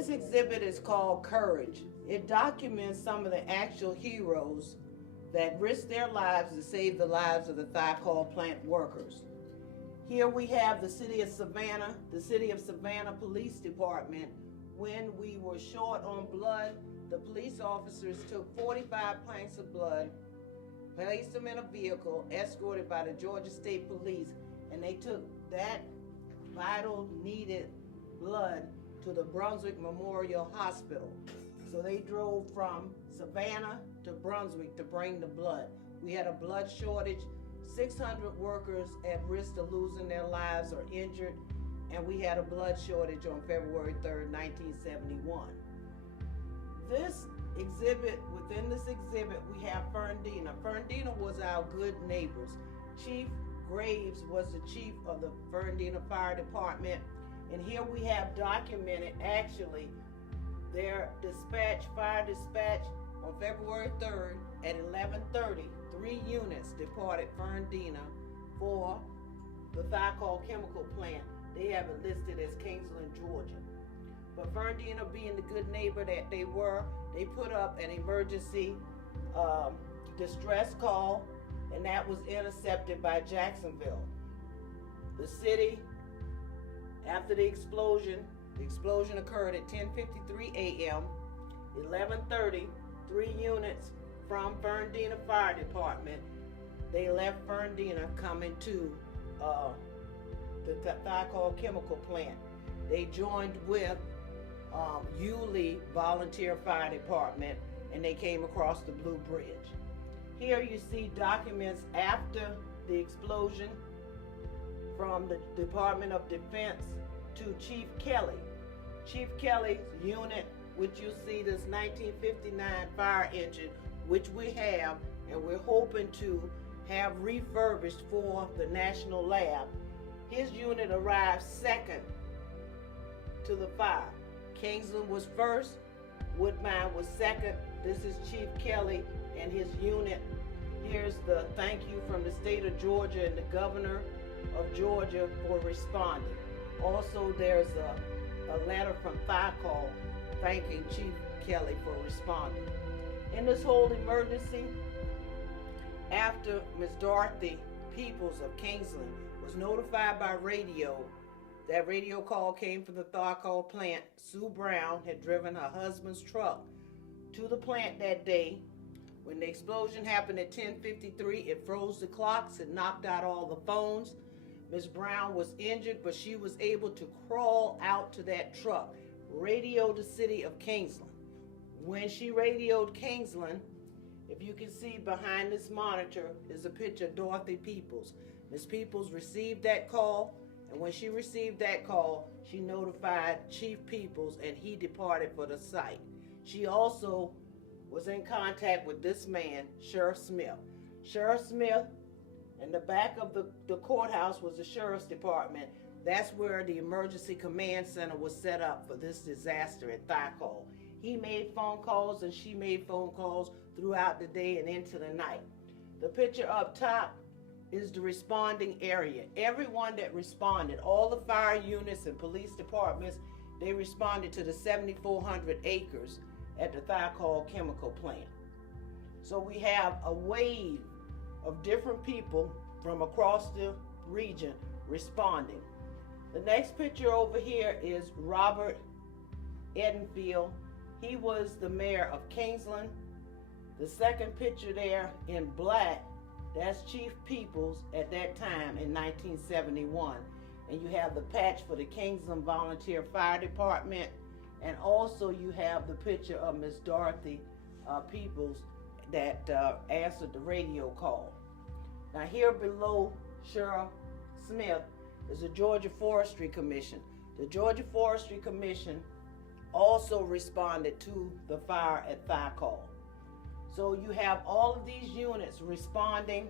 This exhibit is called Courage. It documents some of the actual heroes that risked their lives to save the lives of the Thiokol plant workers. Here we have the City of Savannah Police Department. When we were short on blood, the police officers took 45 planks of blood, placed them in a vehicle, escorted by the Georgia State Police, and they took that vital, needed blood to the Brunswick Memorial Hospital. So they drove from Savannah to Brunswick to bring the blood. We had a blood shortage, 600 workers at risk of losing their lives or injured, and we had a blood shortage on February 3rd, 1971. This exhibit, within this exhibit, we have Ferndina. Ferndina was our good neighbors. Chief Graves was the chief of the Ferndina Fire Department, and here we have documented actually their fire dispatch on February 3rd at 11:30. 3 units departed Ferndina for the Thiokol Chemical Plant. They have it listed as Kingsland, Georgia. But Ferndina, being the good neighbor that they were, they put up an emergency distress call, and that was intercepted by Jacksonville. The city, after the explosion occurred at 10:53 a.m., 11:30, 3 units from Ferndina Fire Department, they left Ferndina coming to the Thiokol Chemical Plant. They joined with Yulee Volunteer Fire Department, and they came across the Blue Bridge. Here you see documents after the explosion from the Department of Defense to Chief Kelly. Chief Kelly's unit, which you see this 1959 fire engine, which we have, and we're hoping to have refurbished for the National Lab. His unit arrived second to the fire. Kingsland was first, Woodbine was second. This is Chief Kelly and his unit. Here's the thank you from the state of Georgia and the governor of Georgia for responding. Also, there's a letter from Thiokol thanking Chief Kelly for responding. In this whole emergency, after Ms. Dorothy Peoples of Kingsland was notified by radio, that radio call came from the Thiokol plant. Sue Brown had driven her husband's truck to the plant that day. When the explosion happened at 10:53, it froze the clocks, it knocked out all the phones. Ms. Brown was injured, but she was able to crawl out to that truck, radio the city of Kingsland. When she radioed Kingsland, if you can see behind this monitor is a picture of Dorothy Peoples. Ms. Peoples received that call, and when she received that call, she notified Chief Peoples, and he departed for the site. She also was in contact with this man, Sheriff Smith. Sheriff Smith, in the back of the courthouse was the Sheriff's Department. That's where the Emergency Command Center was set up for this disaster at Thiokol. He made phone calls and she made phone calls throughout the day and into the night. The picture up top is the responding area. Everyone that responded, all the fire units and police departments, they responded to the 7,400 acres at the Thiokol Chemical Plant. So we have a wave of different people from across the region responding. The next picture over here is Robert Edenfield. He was the mayor of Kingsland. The second picture there in black, that's Chief Peoples at that time in 1971. And you have the patch for the Kingsland Volunteer Fire Department. And also you have the picture of Miss Dorothy Peoples that answered the radio call. Now here below Sheriff Smith is the Georgia Forestry Commission. The Georgia Forestry Commission also responded to the fire at Thiokol. So you have all of these units responding.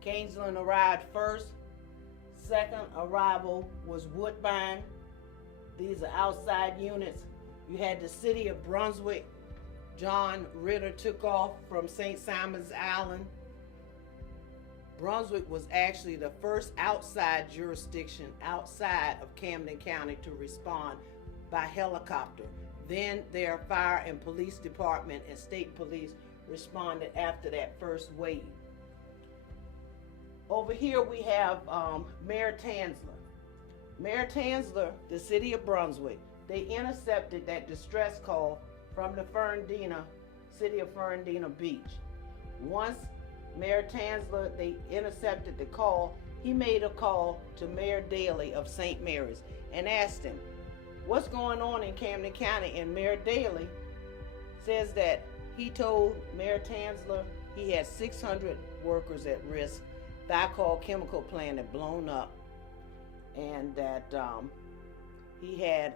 Kingsland arrived first. Second arrival was Woodbine. These are outside units. You had the city of Brunswick. John Ritter took off from St. Simon's Island. Brunswick was actually the first outside jurisdiction outside of Camden County to respond by helicopter. Then their fire and police department and state police responded after that first wave. Over here we have Mayor Tanzler. Mayor Tanzler, the city of Brunswick, they intercepted that distress call from the city of Ferndina Beach. Once Mayor Tanzler, they intercepted the call, he made a call to Mayor Daley of St. Mary's and asked him, what's going on in Camden County? And Mayor Daley says that he told Mayor Tanzler he had 600 workers at risk. Thiokol Chemical Plant had blown up, and that he had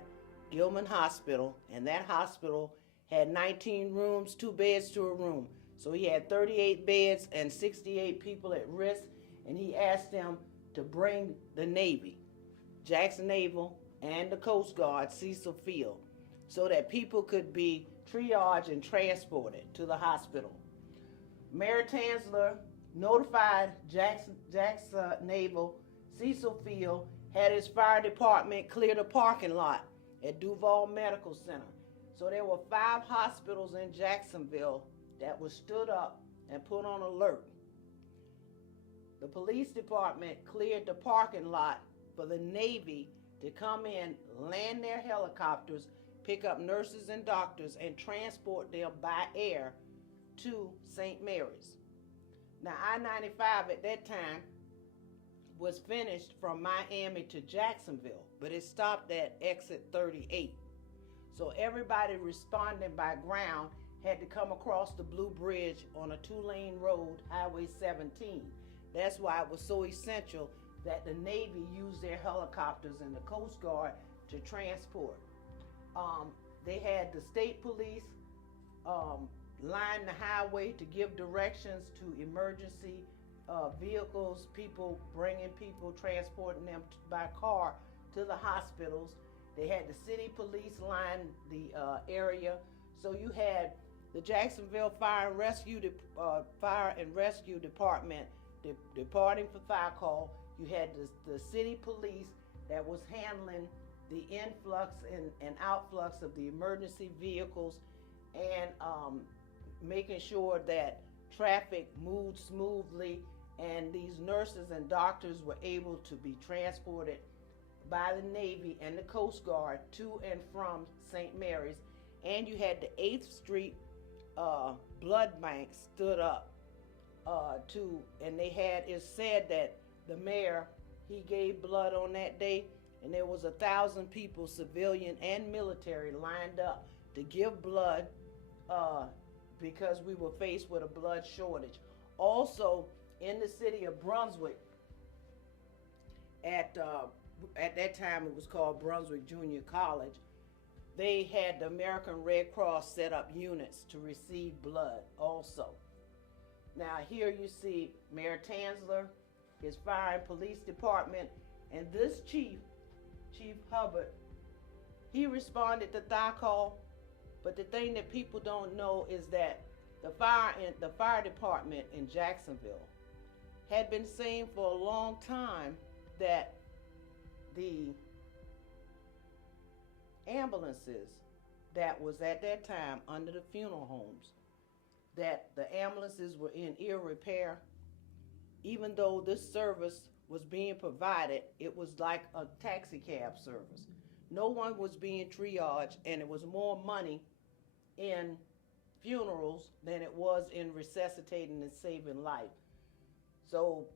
Gilman Hospital, and that hospital had 19 rooms, 2 beds to a room. So he had 38 beds and 68 people at risk, and he asked them to bring the Navy, Jackson Naval, and the Coast Guard, Cecil Field, so that people could be triaged and transported to the hospital. Mayor Tanzler notified Jackson Naval, Cecil Field, had his fire department clear the parking lot at Duval Medical Center. So there were 5 hospitals in Jacksonville that was stood up and put on alert. The police department cleared the parking lot for the Navy to come in, land their helicopters, pick up nurses and doctors, and transport them by air to St. Mary's. Now, I-95 at that time was finished from Miami to Jacksonville, but it stopped at exit 38. So everybody responding by ground had to come across the Blue Bridge on a 2-lane road, Highway 17. That's why it was so essential that the Navy used their helicopters and the Coast Guard to transport. They had the state police line the highway to give directions to emergency vehicles, people bringing people, transporting them by car to the hospitals. They had the city police line the area. So you had the Jacksonville Fire and Rescue Department departing for Thiokol. You had the city police that was handling the influx and outflux of the emergency vehicles and making sure that traffic moved smoothly, and these nurses and doctors were able to be transported by the Navy and the Coast Guard to and from St. Mary's. And you had the 8th Street blood bank stood up and they had, it said that the mayor, he gave blood on that day, and there was 1,000 people, civilian and military, lined up to give blood because we were faced with a blood shortage. Also, in the city of Brunswick, at that time it was called Brunswick Junior College, they had the American Red Cross set up units to receive blood also. Now here you see Mayor Tanzler, his fire and police department, and this Chief Hubbard, he responded to Thiokol. But the thing that people don't know is that the fire department in Jacksonville had been saying for a long time that the ambulances that was at that time under the funeral homes, that the ambulances were in ill repair. Even though this service was being provided, it was like a taxi cab service. No one was being triaged, and it was more money in funerals than it was in resuscitating and saving life. So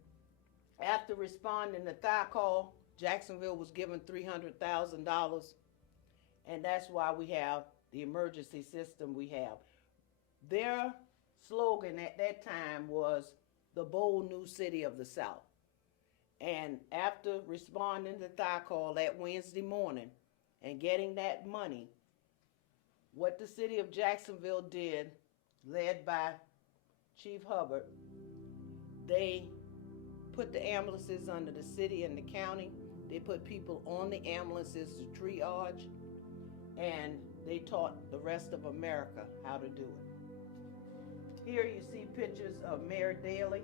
after responding to Thiokol, Jacksonville was given $300,000, and that's why we have the emergency system we have. Their slogan at that time was the bold new city of the South. And after responding to Thiokol that Wednesday morning and getting that money, what the city of Jacksonville did, led by Chief Hubbard, they put the ambulances under the city and the county. They put people on the ambulances to triage, and they taught the rest of America how to do it. Here you see pictures of Mayor Daley,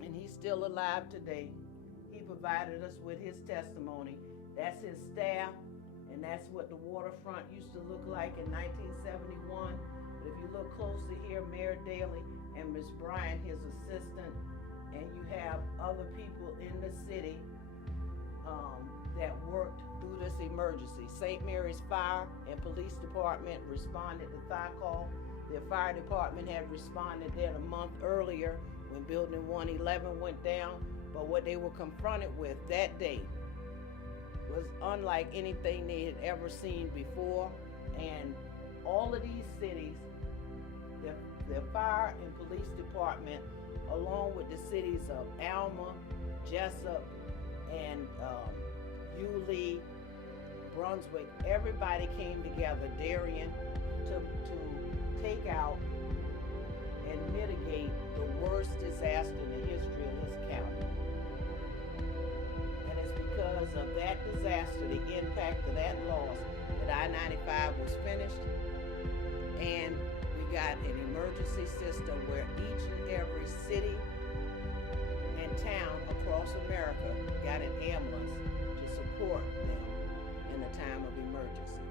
and he's still alive today. He provided us with his testimony. That's his staff, and that's what the waterfront used to look like in 1971. But if you look closer here, Mayor Daley and Ms. Bryan, his assistant, and you have other people in the city that worked through this emergency. St. Mary's Fire and Police Department responded to Thiokol. Their fire department had responded there a month earlier when Building 111 went down. But what they were confronted with that day was unlike anything they had ever seen before. And all of these cities, their fire and police department, along with the cities of Alma, Jessup, and Yulee, Brunswick, everybody came together, Darien, to take out and mitigate the worst disaster in the history of this county. And it's because of that disaster, the impact of that loss, that I-95 was finished, and we got an emergency system where each and every city and town across America got an ambulance to support them in a time of emergency.